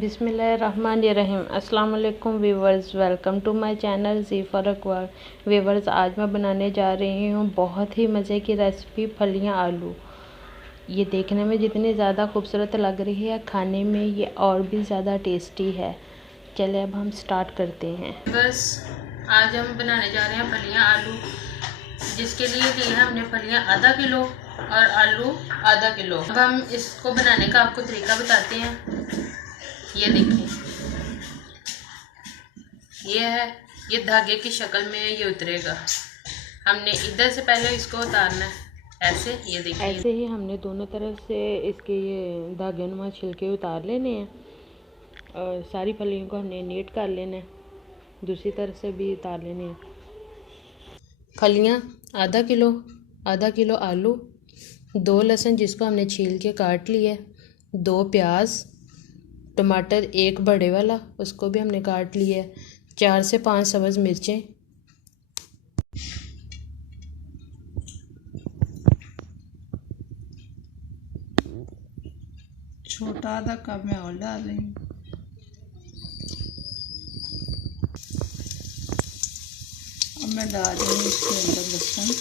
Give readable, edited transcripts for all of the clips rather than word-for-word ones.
बिस्मिल्लाहिर्रहमानिर्रहीम। अस्सलाम वालेकुम viewers, welcome to my channel Z for अकवार। व्यूवर्स, आज मैं बनाने जा रही हूँ बहुत ही मज़े की रेसिपी फलियाँ आलू। ये देखने में जितनी ज़्यादा खूबसूरत लग रही है, खाने में ये और भी ज़्यादा टेस्टी है। चलिए अब हम स्टार्ट करते हैं। बस आज हम बनाने जा रहे हैं फलियाँ आलू, जिसके लिए ली है हमने फलियाँ आधा किलो और आलू आधा किलो। अब हम इसको बनाने का आपको तरीका बताते हैं। ये देखिए, ये है, ये धागे की शक्ल में ये उतरेगा। हमने इधर से पहले इसको उतारना है, ऐसे। ये देखिए, ऐसे ही हमने दोनों तरफ से इसके ये धागेनुमा छिलके उतार लेने हैं और सारी फलियों को हमने नीट कर लेना है। दूसरी तरफ से भी उतार लेने हैं। फलियाँ आधा किलो आलू, 2 लहसुन जिसको हमने छील के काट लिया, 2 प्याज, टमाटर 1 बड़े वाला उसको भी हमने काट लिया, 4 से 5 सब्ज़ मिर्चें, छोटा आधा कप में और डाल रही हूँ। अब मैं डाल रही हूँ इसके अंदर लहसुन,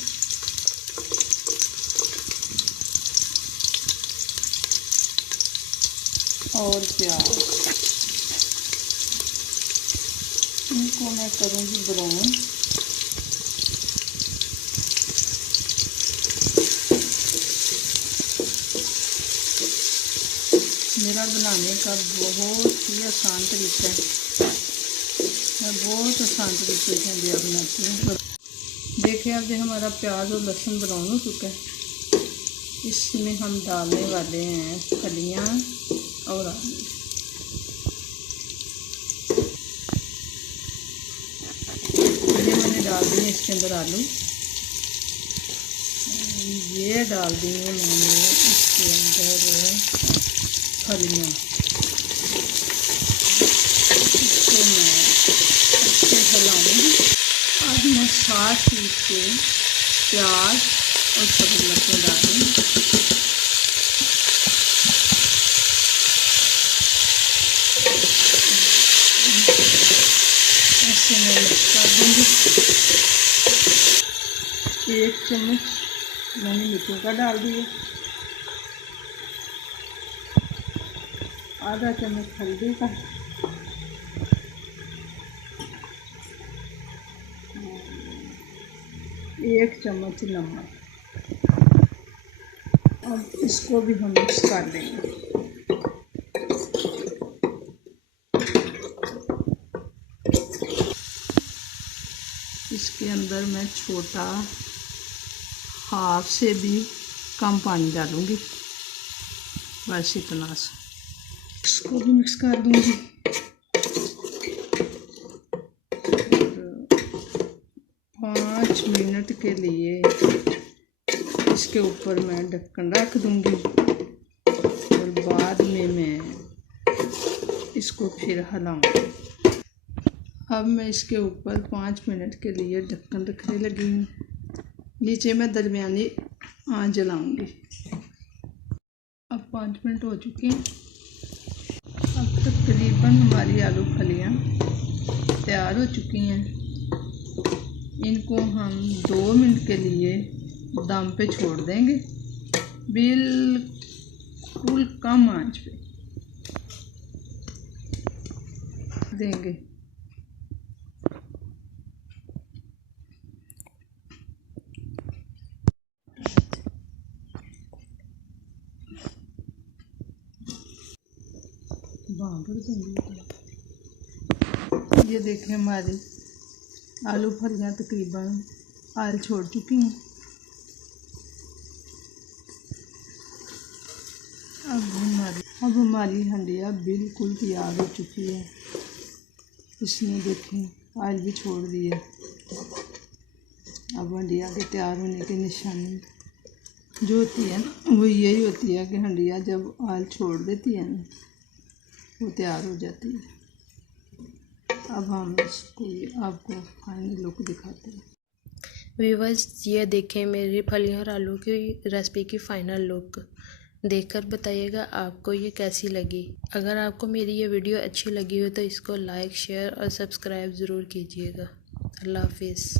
और प्याज। इनको मैं करूँगी ब्राउन। मेरा बनाने का बहुत ही आसान तरीका है, मैं बहुत आसान तरीके से दिया बनाती हूँ। देखिए, अब जो हमारा प्याज और लहसुन ब्राउन हो चुका है, इसमें हम डालने वाले हैं फलियाँ और आलू। ये मैंने डाल दिए इसके अंदर आलू, ये डाल दिए मैंने इसके अंदर फलियाँ। इसको मैं अच्छे हिलाऊंगी। अब मैं साथ ही इसके प्याज और सब्ज़ मिर्चें डालूंगी। ऐसे मैं मिक्स कर दूँगी। 1 चम्मच मैंने मिर्चों का डाल दिया, आधा चम्मच हल्दी का, 1 चम्मच नमक। अब इसको भी हम मिक्स कर देंगे। इसके अंदर मैं छोटा हाफ से भी कम पानी डालूंगी, बस इतना सा। इसको भी मिक्स कर दूंगी। 5 मिनट के लिए इसके ऊपर मैं ढक्कन रख दूंगी और बाद में मैं इसको फिर हिलाऊंगी। अब मैं इसके ऊपर 5 मिनट के लिए ढक्कन रखने लगी हूँ। नीचे मैं दरमियानी आंच जलाऊंगी। अब 5 मिनट हो चुके हैं। अब तकरीबन हमारी आलू फलियाँ तैयार हो चुकी हैं। इनको हम 2 मिनट के लिए दम पे छोड़ देंगे, बिल्कुल कम आंच पे देंगे। ये देखें, हमारी आलू फलियाँ तकरीबन आयल छोड़ चुकी हैं। अब हमारी हंडिया बिल्कुल तैयार हो चुकी है। इसने देखें आयल भी छोड़ दिए। अब हंडिया के तैयार होने की निशानी जो होती है ना, वो यही होती है कि हंडिया जब आयल छोड़ देती है ना, वो तैयार हो जाती है। अब हम इसको आपको फाइनल लुक दिखाते हैं। व्यूवर्स, ये देखें मेरी फलियाँ और आलू की रेसिपी की फ़ाइनल लुक। देखकर बताइएगा आपको ये कैसी लगी। अगर आपको मेरी ये वीडियो अच्छी लगी हो तो इसको लाइक, शेयर और सब्सक्राइब ज़रूर कीजिएगा। अल्लाह हाफिज़।